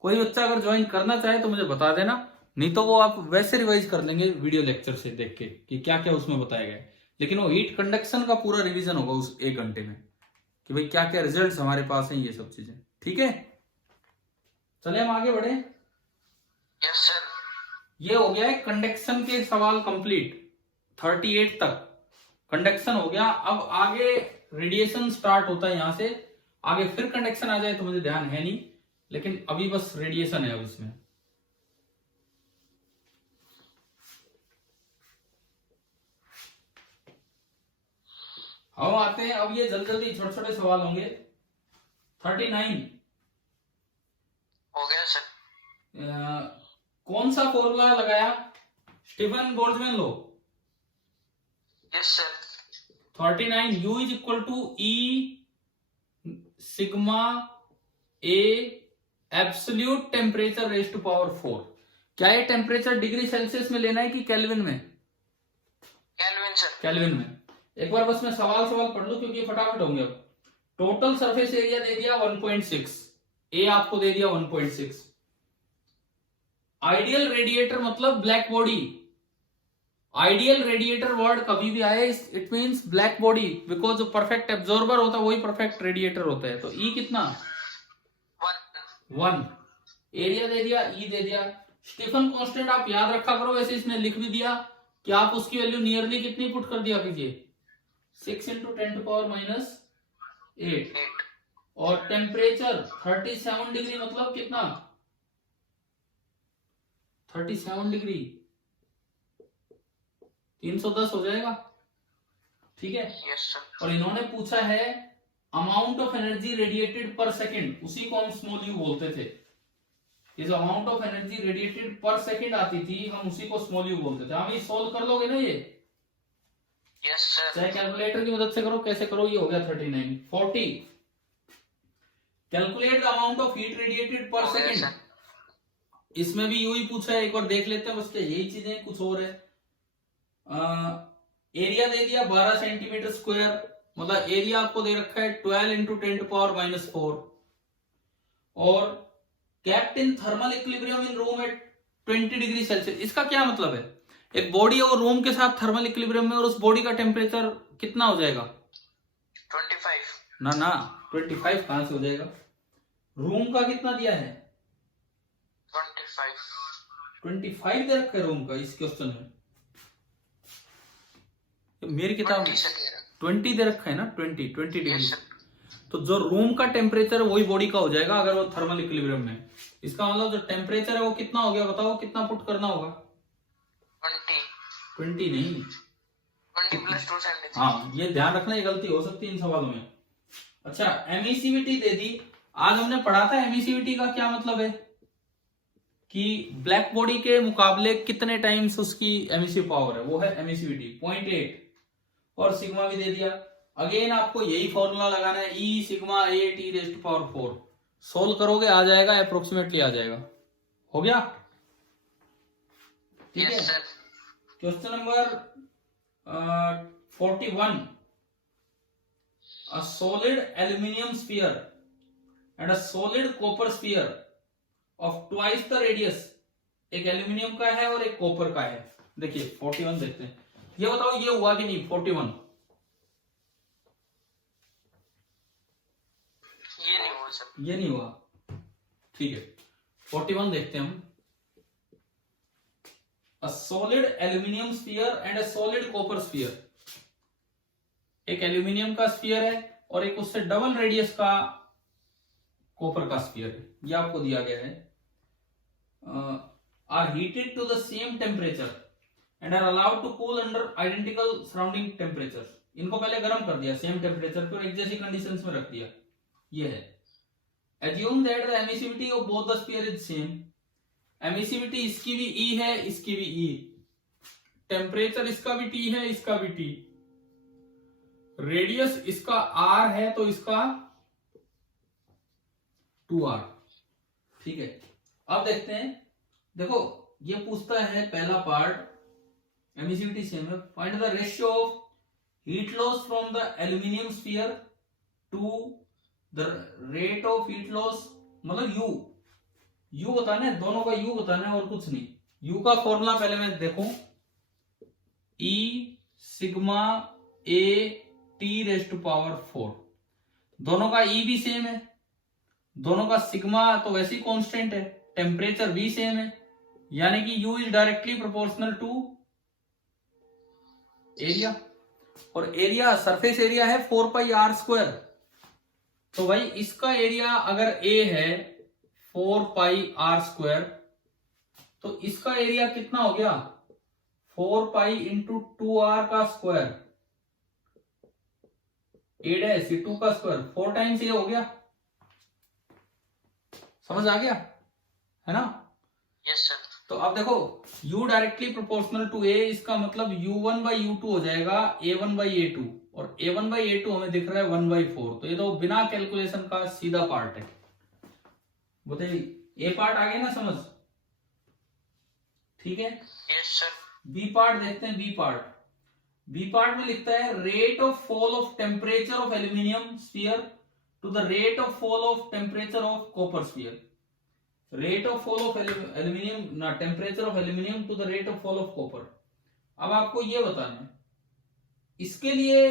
कोई बच्चा अगर ज्वाइन करना चाहे तो मुझे बता देना, नहीं तो वो आप वैसे रिवाइज कर लेंगे वीडियो लेक्चर से देख के कि क्या क्या उसमें बताया गया है। लेकिन वो हीट कंडक्शन का पूरा रिवीजन होगा उस 1 घंटे में कि भाई क्या क्या रिजल्ट्स हमारे पास हैं, ये सब चीजें, ठीक है। चले हम आगे बढ़े। Yes sir. ये हो गया है कंडक्शन के सवाल कंप्लीट, 38 तक कंडक्शन हो गया। अब आगे रेडिएशन स्टार्ट होता है, यहां से आगे फिर कंडक्शन आ जाए तो मुझे ध्यान है नहीं, लेकिन अभी बस रेडिएशन है अब इसमें। हम आते हैं अब, ये जल्दी जल्दी छोटे छोटे सवाल होंगे। 39 हो गया सर। कौन सा फॉर्मूला लगाया? Stefan Boltzmann law. Yes sir. 39 U is equal to E sigma A absolute temperature raise to power 4। क्या ये टेम्परेचर डिग्री सेल्सियस में लेना है कि केल्विन में? Kelvin sir. केल्विन में। एक बार बस मैं सवाल पढ़ लूं क्योंकि फटाफट होंगे। अब टोटल सरफेस एरिया दे दिया 1.6, ए आपको दे दिया 1.6। आइडियल रेडिएटर मतलब black body, ideal radiator word कभी भी आए it means black body, because जो परफेक्ट एब्जॉर्बर होता है वही परफेक्ट रेडिएटर होता है। तो ई कितना? 1। एरिया दे दिया, ई दे दिया। स्टीफन कांस्टेंट आप याद रखा करो, वैसे इसने लिख भी दिया कि आप उसकी वैल्यू नियरली कितनी पुट कर दिया कीजिए, 6 × 10⁻⁸ और टेम्परेचर 37 डिग्री मतलब कितना? 37 डिग्री 310 हो जाएगा, ठीक है। Yes sir. और इन्होंने पूछा है अमाउंट ऑफ एनर्जी रेडिएटेड पर सेकेंड, उसी को हम स्मॉल यू बोलते थे। ये जो अमाउंट ऑफ एनर्जी रेडिएटेड पर सेकेंड आती थी हम उसी को स्मॉल यू बोलते थे। हम ये सोल्व कर लोगे ना, ये यस सर। चाहे कैलकुलेटर की मदद से करो, कैसे करो, ये हो गया 39। 40 calculate the amount of heat radiated पर सेकेंड। इसमें भी यू ही पूछा है, एक बार देख लेते हैं, बस यही चीजें, कुछ और है। एरिया दे दिया 12 सेंटीमीटर स्क्वायर, मतलब एरिया आपको दे रखा है 12 × 10⁻⁴ और kept in thermal equilibrium in room at 20 degree Celsius. इसका क्या मतलब है? एक बॉडी है वो रूम के साथ थर्मल इक्विलिब्रियम में, और उस बॉडी का टेम्परेचर कितना हो जाएगा? 25। ना 25 कहां से हो जाएगा? रूम का कितना दिया है? 25 दे रखा है रूम का इस क्वेश्चन में। मेरी किताब 20 दे रखा है ना, 20 डिग्री। तो जो रूम का टेम्परेचर है वही बॉडी का हो जाएगा अगर वो थर्मल इक्विलिब्रियम में। इसका मतलब जो टेम्परेचर है वो कितना हो गया, बताओ कितना पुट करना होगा? 20 नहीं, 20 + 2 सेंटीमीटर। हाँ ये ध्यान रखना, ये गलती हो सकती है इन सवालों में। अच्छा एमिसिविटी दे दी। आज हमने पढ़ा था एमिसिविटी का क्या मतलब है, कि ब्लैक बॉडी के मुकाबले कितने टाइम्स उसकी एमिसिव पावर है, वो है एमिसिविटी 0.8। और सिग्मा भी दे दिया। अगेन आपको यही फॉर्मूला लगाना है, E sigma A T⁴। Solve करोगे आ जाएगा, अप्रोक्सीमेटली आ जाएगा। हो गया, ठीक है। Question number 41। A solid aluminium sphere and a solid copper sphere of twice the radius. एक एल्यूमिनियम का है और एक कॉपर का है। देखिए 41 देखते हैं, ये बताओ ये हुआ कि नहीं? 41 ये नहीं हुआ, ठीक है। 41 देखते हैं हम। A solid aluminium sphere and a solid copper sphere. एक एल्यूमिनियम का स्फीयर है और एक उससे डबल रेडियस का कॉपर का स्फीयर है, ये आपको दिया गया है। Are heated to the same temperature and are allowed to cool under identical surrounding temperature. इनको पहले गर्म कर दिया सेम टेम्परेचर पे और एक जैसी कंडीशंस में रख दिया, ये है। Assume that the emissivity of both the sphere is same. Emissivity इसकी भी E है, इसकी भी E। टेम्परेचर इसका भी T है, इसका भी T। रेडियस इसका R है तो इसका 2R, ठीक है। अब देखते हैं, देखो ये पूछता है पहला पार्ट एमिसिविटी सेम है, find the ratio of heat loss from the aluminium sphere to the rate of heat loss, मतलब यू बताना है, दोनों का यू बताना है और कुछ नहीं। यू का फॉर्मूला पहले मैं देखूं, E सिग्मा A T⁴। दोनों का E भी सेम है, दोनों का सिग्मा तो वैसे ही कांस्टेंट है, टेम्परेचर भी सेम है, यानी कि U is directly proportional to area. और एरिया सरफेस एरिया है 4πr²। तो भाई इसका एरिया अगर A है 4πr², तो इसका एरिया कितना हो गया? 4π × 2r का स्क्वायर, A'(2 का स्क्वायर 4 टाइम्स ये हो गया। समझ आ गया है ना? Yes sir. तो अब देखो U directly proportional to A, इसका मतलब U1/U2 हो जाएगा A1/A2, और A1/A2 हमें दिख रहा है 1/4। तो ये तो बिना कैलकुलेशन का सीधा पार्ट है। बताइए ए पार्ट आ गया ना समझ, ठीक है। Yes sir. बी पार्ट देखते हैं। बी पार्ट में लिखता है rate of fall of temperature of aluminium sphere to the rate of fall of temperature of copper sphere. Rate of fall of aluminium ना temperature of aluminium to the rate of fall of copper. अब आपको ये बताना है, इसके लिए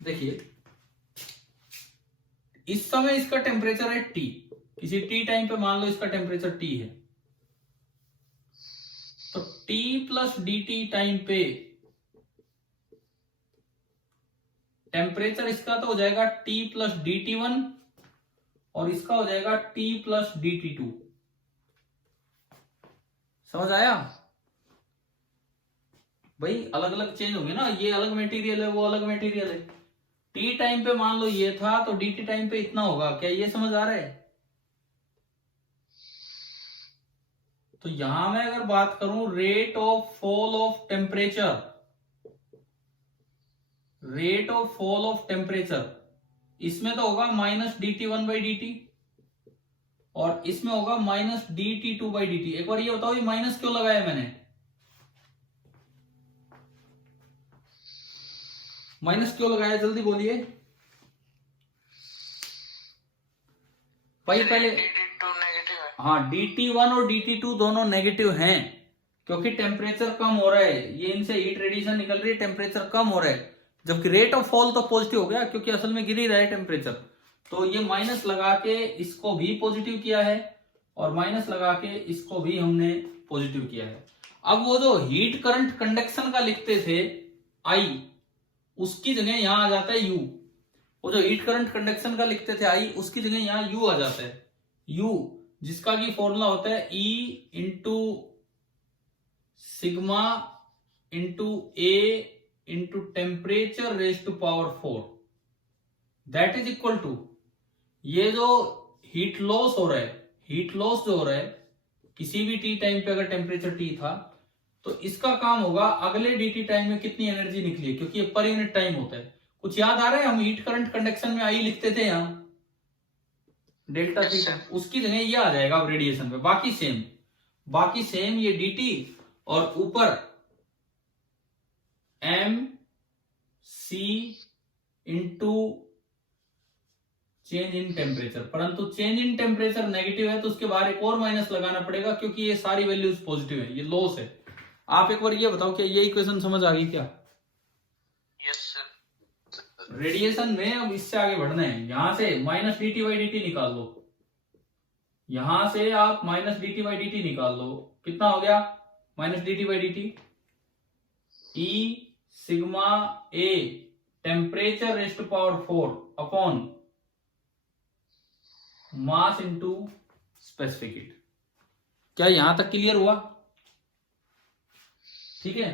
देखिए इस समय इसका टेम्परेचर है T, किसी T टाइम पे मान लो इसका टेम्परेचर T है, तो T प्लस dt टाइम पे टेम्परेचर इसका तो हो जाएगा T प्लस dt1 और इसका हो जाएगा T प्लस dt2। समझ आया भाई? अलग अलग चेंज होंगे ना, ये अलग मटेरियल है वो अलग मटेरियल है। T टाइम पे मान लो ये था तो dt टाइम पे इतना होगा, क्या ये समझ आ रहा है? तो यहां मैं अगर बात करूं rate of fall of temperature, rate of fall of temperature, इसमें तो होगा माइनस dt1/dt और इसमें होगा माइनस dt2/dt। एक बार ये बताओ ये माइनस क्यों लगाया मैंने? माइनस क्यों लगाया जल्दी बोलिए भाई। पहले dt2 नेगेटिव है। हाँ, dt1 और dt2 दोनों नेगेटिव हैं क्योंकि टेम्परेचर कम हो रहा है, ये इनसे हीट रेडिएशन निकल रही है, टेम्परेचर कम हो रहा है, जबकि रेट ऑफ फॉल तो पॉजिटिव हो गया क्योंकि असल में गिर ही रहा है टेम्परेचर। तो ये माइनस लगा के इसको भी पॉजिटिव किया है और माइनस लगा के इसको भी हमने पॉजिटिव किया है। अब वो जो हीट करंट कंडक्शन का लिखते थे I, उसकी जगह यहां आ जाता है U। वो जो हीट करंट कंडक्शन का लिखते थे I, उसकी जगह यहां U आ जाता है, U जिसका की फॉर्मूला होता है E into sigma into A into temperature raise to power 4, that is equal to ये जो हीट लॉस हो रहा है, हीट लॉस जो हो रहा है किसी भी T टाइम पे, अगर टेम्परेचर T था तो इसका काम होगा अगले dt टाइम में कितनी एनर्जी निकली है, क्योंकि ये पर यूनिट टाइम होता है। कुछ याद आ रहा है? हम हीट करंट कंडक्शन में I लिखते थे यहां डेल्टा थीटा, उसकी जगह ये आ जाएगा अब रेडिएशन पे। बाकी सेम ये dt और ऊपर mc into change in temperature, परंतु चेंज इन टेम्परेचर नेगेटिव है तो उसके बाहर एक और माइनस लगाना पड़ेगा क्योंकि ये सारी वैल्यूज पॉजिटिव है, ये लॉस है। आप एक बार ये बताओ क्या ये इक्वेशन समझ आ गई क्या? Yes sir. रेडिएशन में अब इससे आगे बढ़ना है, यहां से माइनस dt/dt निकाल लो, यहां से आप माइनस dt/dt निकाल लो, कितना हो गया minus dt/dt? E sigma A temperature raise to power 4 upon mass into specific heat. क्या यहां तक क्लियर हुआ? ठीक है।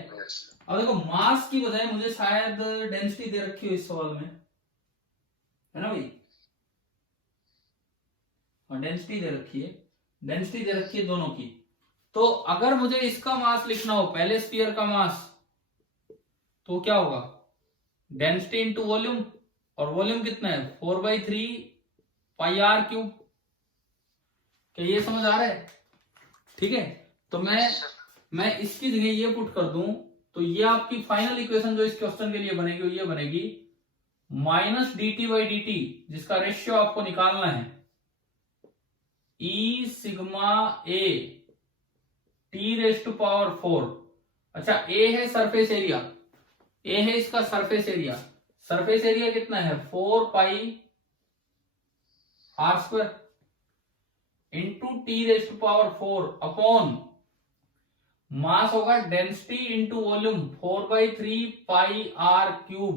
अब देखो मास की बजाय मुझे शायद डेंसिटी दे रखी हो इस सवाल में, है ना भाई? हाँ, डेंसिटी दे रखी है, डेंसिटी दे रखी है दोनों की। तो अगर मुझे इसका मास लिखना हो, पहले स्फीयर का मास, तो क्या होगा? डेंसिटी इंटू वॉल्यूम, और वॉल्यूम कितना है 4/3 पाई आर क्यूब। क्या ये समझ आ रहा है? ठीक है। तो मैं इसकी जगह ये पुट कर दूं तो ये आपकी फाइनल इक्वेशन जो इस क्वेश्चन के लिए बनेगी वो ये बनेगी माइनस dt/dt, जिसका रेशियो आपको निकालना है E sigma A T raise to power 4। अच्छा, A है सरफेस एरिया, A है इसका सरफेस एरिया, सरफेस एरिया कितना है 4 pi r square into T raise to power 4 upon mass होगा density into volume 4/3 pi r cube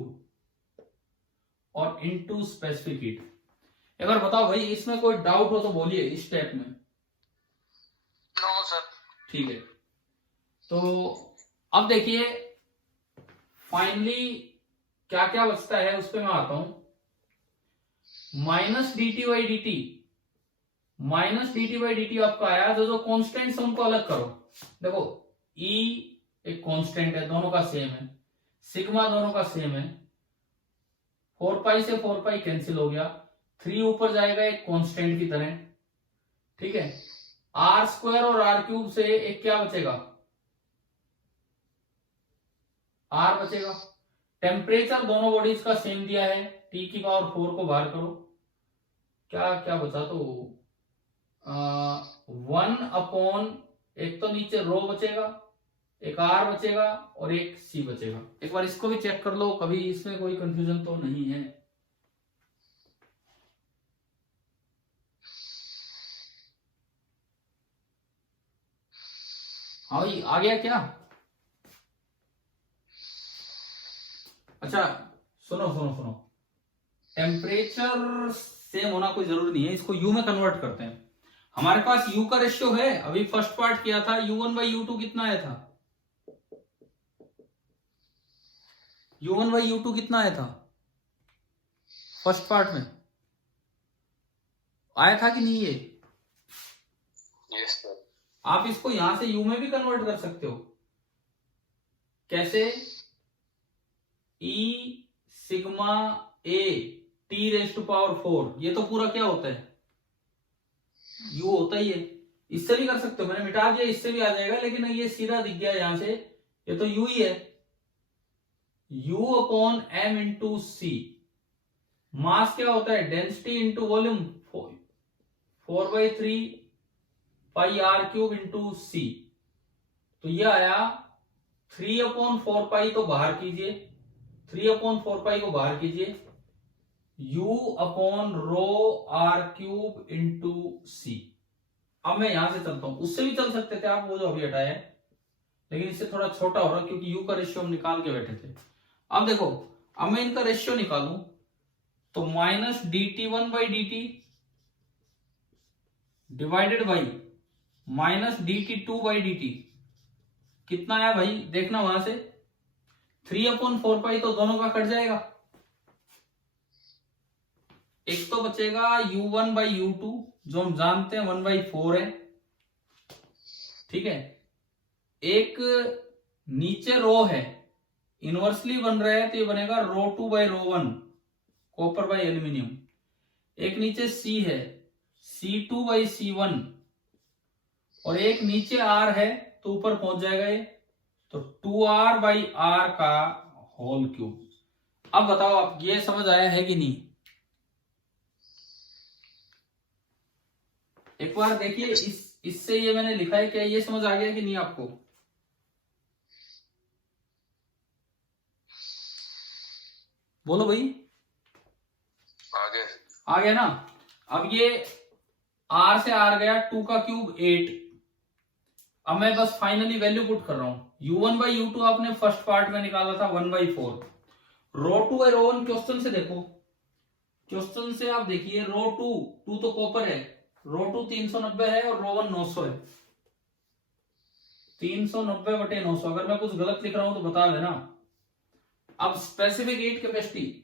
और into specific heat. एक बार बताओ भाई, इसमें कोई डाउट हो तो बोलिए इस स्टेप में। No sir. ठीक है। तो अब देखिए फाइनली क्या क्या बचता है उस पर मैं आता हूं। माइनस dt/dt आपका आया, जो कॉन्स्टेंट्स उनको अलग करो। देखो E एक कांस्टेंट है, दोनों का सेम है, सिग्मा दोनों का सेम है, 4 पाई से 4 पाई कैंसिल हो गया, 3 ऊपर जाएगा एक कांस्टेंट की तरह, ठीक है। आर स्क्वायर और आर क्यूब से एक क्या बचेगा, आर बचेगा। टेम्परेचर दोनों बॉडीज का सेम दिया है, T की पावर 4 को बाहर करो, क्या क्या बचा, तो 1 अपॉन एक तो नीचे रो बचेगा एक R बचेगा और एक C बचेगा। एक बार इसको भी चेक कर लो, कभी इसमें कोई कंफ्यूजन तो नहीं है। हाँ भाई आ गया क्या? अच्छा सुनो सुनो सुनो, टेम्परेचर सेम होना कोई जरूरी नहीं है, इसको यू में कन्वर्ट करते हैं। हमारे पास यू का रेशियो है, अभी फर्स्ट पार्ट किया था, u1/u2 कितना आया था? u1/u2 कितना आया था फर्स्ट पार्ट में? आया था कि नहीं ये? Yes sir. आप इसको यहां से u में भी कन्वर्ट कर सकते हो। कैसे? e सिग्मा a t⁴, ये तो पूरा क्या होता है? u होता ही है। इससे भी कर सकते हो, मैंने मिटा दिया, इससे भी आ जाएगा, लेकिन ये सीधा दिख गया यहां से, ये तो u ही है। u/m इंटू सी। मास क्या होता है? डेंसिटी इंटू वॉल्यूम, 4/3 पाई r³ इंटू सी। तो ये आया 3/4 पाई, तो बाहर कीजिए, 3/4 पाई को बाहर कीजिए, u/ρ r³ इंटू सी। अब मैं यहां से चलता हूं, उससे भी चल सकते थे आप, वो जो अभी हटाया है, लेकिन इससे थोड़ा छोटा हो रहा क्योंकि u का रेशियो हम निकाल के बैठे थे। अब देखो, अब मैं इनका रेशियो निकालूं तो -dt1/dt डिवाइडेड बाई -dt2/dt कितना आया भाई? देखना वहां से, 3/4 पाई तो दोनों का कट जाएगा, एक तो बचेगा u1/u2 जो हम जानते हैं 1/4 है, ठीक है। एक नीचे रो है, इनवर्सली बन रहा है तो ये बनेगा ρ2/ρ1 कॉपर बाय एल्यूमिनियम। एक नीचे C है, C2/C1, और एक नीचे R है तो ऊपर पहुंच जाएगा ये, तो 2r/r का होल क्यूब। अब बताओ आप, ये समझ आया है कि नहीं? एक बार देखिए, इससे ये मैंने लिखा है क्या, ये समझ आ गया कि नहीं आपको? बोलो भाई। आ गया ना? अब ये R से R गया, 2 का क्यूब 8। अब मैं बस फाइनली वैल्यू पुट कर रहा हूं। u1/u2 आपने फर्स्ट पार्ट में निकाला था 1/4। ρ2/ρ1 क्वेश्चन से देखो, क्वेश्चन से आप देखिए, ρ2 तो कॉपर है, ρ2 390 है और ρ1 900 है। 390/900। अगर मैं कुछ गलत लिख रहा हूं तो बता देना। अब specific heat capacity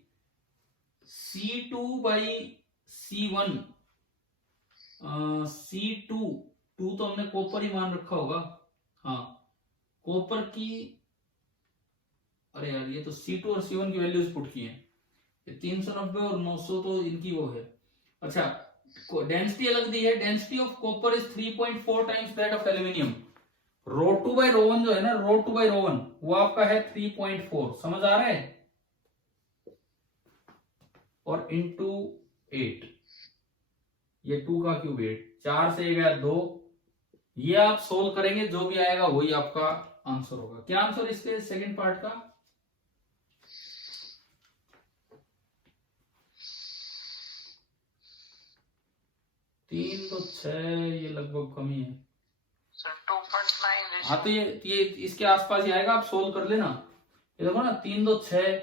C2/C1, C2 तो हमने कॉपर ही मान रखा होगा, हाँ कॉपर की, अरे यार ये तो C2 और C1 की वैल्यूज पुट की हैं, 390 और 900 तो इनकी वो है। अच्छा, डेंसिटी अलग दी है, density of copper is 3.4 times that of aluminium. ρ2/ρ1 जो है ना, ρ2/ρ1 वो आपका है 3.4, समझ आ रहा है? और इंटू 8, ये 2 का क्यूब 8, 4 से गया 2। ये आप सोल्व करेंगे, जो भी आएगा वही आपका आंसर होगा। क्या आंसर इसके सेकंड पार्ट का? तीन तो 6, ये लगभग कमी है सर 2.9। हाँ, तो ये इसके आसपास ही आएगा, आप सोल्व कर लेना। ये देखो ना, 3 2 6,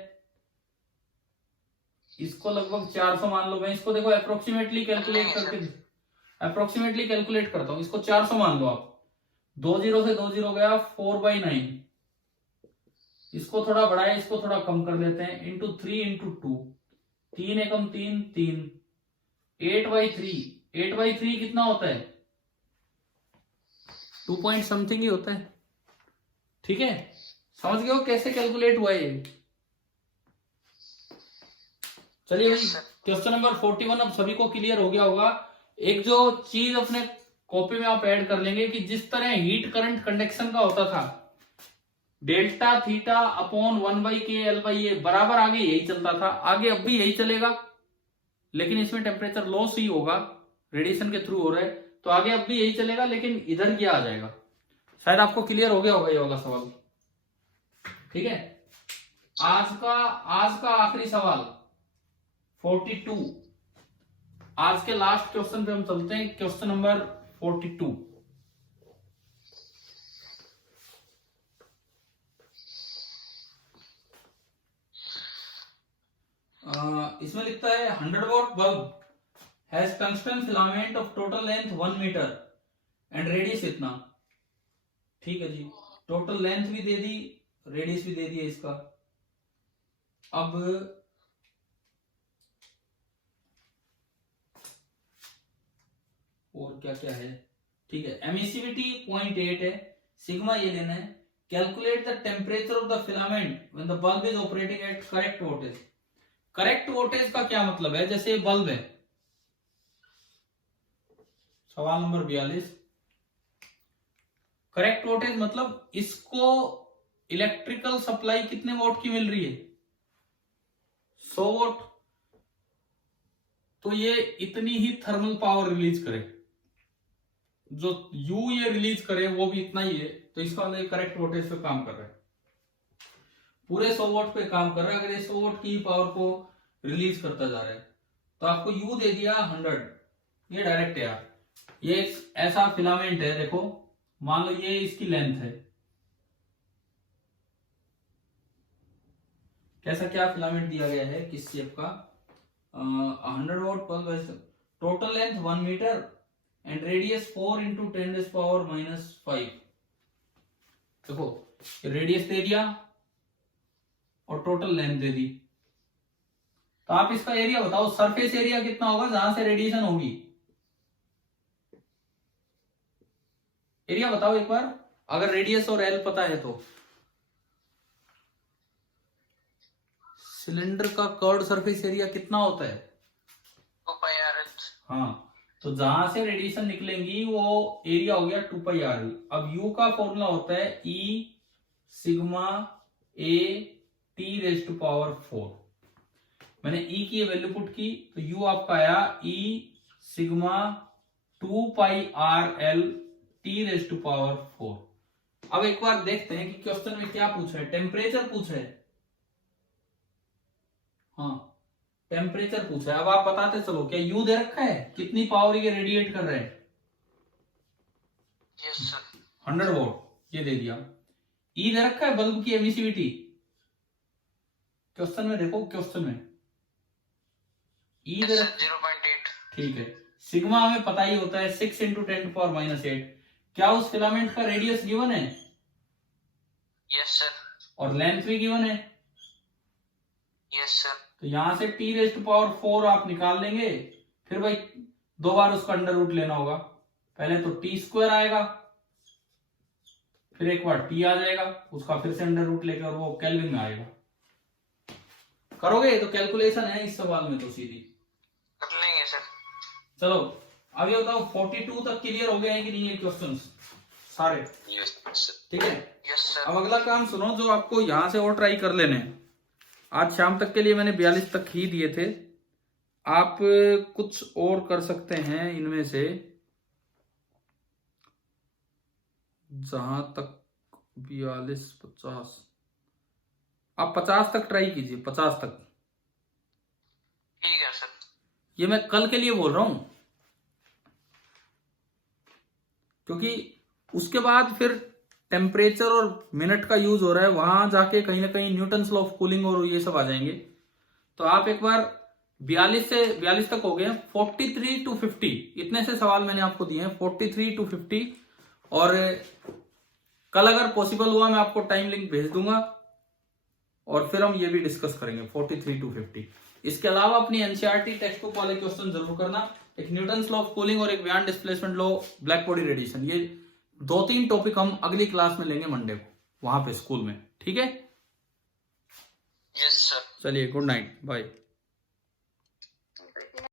इसको लगभग 400 मान लो। मैं इसको देखो अप्रोक्सीमेटली कैलकुलेट करता हूं, इसको 400 मान लो आप। 2 0 से 2 0 गया, 4/9। इसको थोड़ा बढ़ाए, इसको थोड़ा कम कर लेते हैं, इंटू 3 इंटू 2, 3 एकम 3 3, 8/3। 8/3 कितना होता है? 2 पॉइंट समथिंग ही होता है, ठीक है। समझ गए हो कैसे कैलकुलेट हुआ है ये? चलिए भाई, क्वेश्चन नंबर 41 अब सभी को क्लियर हो गया होगा। एक जो चीज अपने कॉपी में आप ऐड कर लेंगे कि जिस तरह हीट करंट कंडक्शन का होता था, डेल्टा थीटा अपॉन 1/k/L/A बराबर, आगे यही चलता था, आगे अब भी यही चलेगा, लेकिन इसमें टेम्परेचर लॉस ही होगा, रेडिएशन के थ्रू हो रहा है, तो आगे अब भी यही चलेगा, लेकिन इधर क्या आ जाएगा, शायद आपको क्लियर हो गया होगा ये वाला सवाल। ठीक है, आज का आखिरी सवाल 42। आज के लास्ट क्वेश्चन पे हम चलते हैं, क्वेश्चन नंबर 42। इसमें लिखता है 100 watt bulb has tungsten filament of total length 1 metre and radius इतना। ठीक है जी, टोटल लेंथ भी दे दी, रेडियस भी दे दिया इसका। अब और क्या क्या है, ठीक है, एमिसिविटी 0.8 है, सिग्मा ये लेना है। Calculate the temperature of the filament when the bulb is operating eight correct voltage. Correct voltage का क्या मतलब है, जैसे बल्ब है, सवाल नंबर 42। करेक्ट वोल्टेज मतलब इसको इलेक्ट्रिकल सप्लाई कितने वोल्ट की मिल रही है, 100 वोल्ट। तो ये इतनी ही थर्मल पावर रिलीज करे, जो यू ये रिलीज करे वो भी इतना ही है। तो इसका मतलब करेक्ट वोल्टेज पे काम कर रहा है, पूरे 100 वोल्ट पे काम कर रहा है। अगर ये 100 वोल्ट की पावर को रिलीज करता जा रहा है तो आपको यू दे दिया 100, ये डायरेक्ट है यार। ये एक ऐसा फिलामेंट है, देखो मान लो ये इसकी लेंथ है, कैसा क्या फिलामेंट दिया गया है, किस शेप का, 100 volt bulb, total length 1 metre and radius 4 into 10⁻⁻5। देखो रेडियस दे दिया और टोटल लेंथ दे दी। तो आप इसका एरिया बताओ, सरफेस एरिया कितना होगा जहां से रेडिएशन होगी, एरिया बताओ एक बार, अगर रेडियस और एल पता है तो। सिलेंडर का कर्व्ड सरफेस एरिया कितना होता है, 2πr/h। हाँ, तो जहां से रेडिएशन निकलेंगी वो एरिया हो गया 2πr। अब यू का फॉर्मूला होता है E सिग्मा A T⁻⁴। मैंने E की वैल्यू पुट की तो U आपका आया E सिग्मा 2πrl T⁻⁴। अब एक बार देखते हैं कि क्वेश्चन में क्या पूछा है, टेम्परेचर पूछा है, हाँ टेम्परेचर पूछा है। अब आप बताते चलो, क्या यू दे रखा है, कितनी पावर ये रेडिएट कर रहे हैं, यस सर। 100 वोल्ट ये दे दिया। ई दे रखा है बल्ब की एमिसिविटी, क्वेश्चन में देखो, क्वेश्चन में ई दे रखा, 0.8। ठीक है। सिग्मा हमें पता ही होता है 6 इंटू 10⁻⁸। क्या उस फिलामेंट का रेडियस गिवन है, यस सर। और लेंथ भी गिवन है, यस सर। तो यहां से T⁻⁴ आप निकाल लेंगे। फिर भाई 2 बार उसका अंडर रूट लेना होगा, पहले तो T² आएगा, फिर एक बार T आ जाएगा, उसका फिर से अंडर रूट लेके और वो केल्विन में आएगा। करोगे तो कैलकुलेशन है इस सवाल में तो सीधी कर लेंगे सर। चलो अब ये बताओ 42 तक क्लियर हो गया है कि नहीं ये क्वेश्चंस सारे, यस सर। ठीक है। Yes sir. अब अगला काम सुनो, जो आपको यहां से और ट्राई कर लेने हैं। आज शाम तक के लिए मैंने 42 तक ही दिए थे, आप कुछ और कर सकते हैं इनमें से, जहां तक 42 50, आप 50 तक ट्राई कीजिए, 50 तक। ठीक है सर। ये मैं कल के लिए बोल रहा हूं, क्योंकि उसके बाद फिर टेम्परेचर और मिनट का यूज हो रहा है, वहां जाके कहीं ना कहीं न्यूटन्स लॉ ऑफ कूलिंग और ये सब आ जाएंगे। तो आप एक बार 42 से 42 तक हो गए, 43 to 50 इतने से सवाल मैंने आपको दिए हैं, 43 to 50। और कल अगर पॉसिबल हुआ मैं आपको टाइम लिंक भेज दूंगा और फिर हम ये भी डिस्कस करेंगे 43 to 50। इसके अलावा अपनी एनसीईआरटी टेक्स्ट बुक वाले क्वेश्चन जरूर करना, एक न्यूटन्स लॉ ऑफ कूलिंग और एक beyond displacement law, black body radiation, ये 2-3 टॉपिक हम अगली क्लास में लेंगे मंडे को वहां पे स्कूल में, ठीक है। Yes sir. चलिए गुड नाइट, बाय।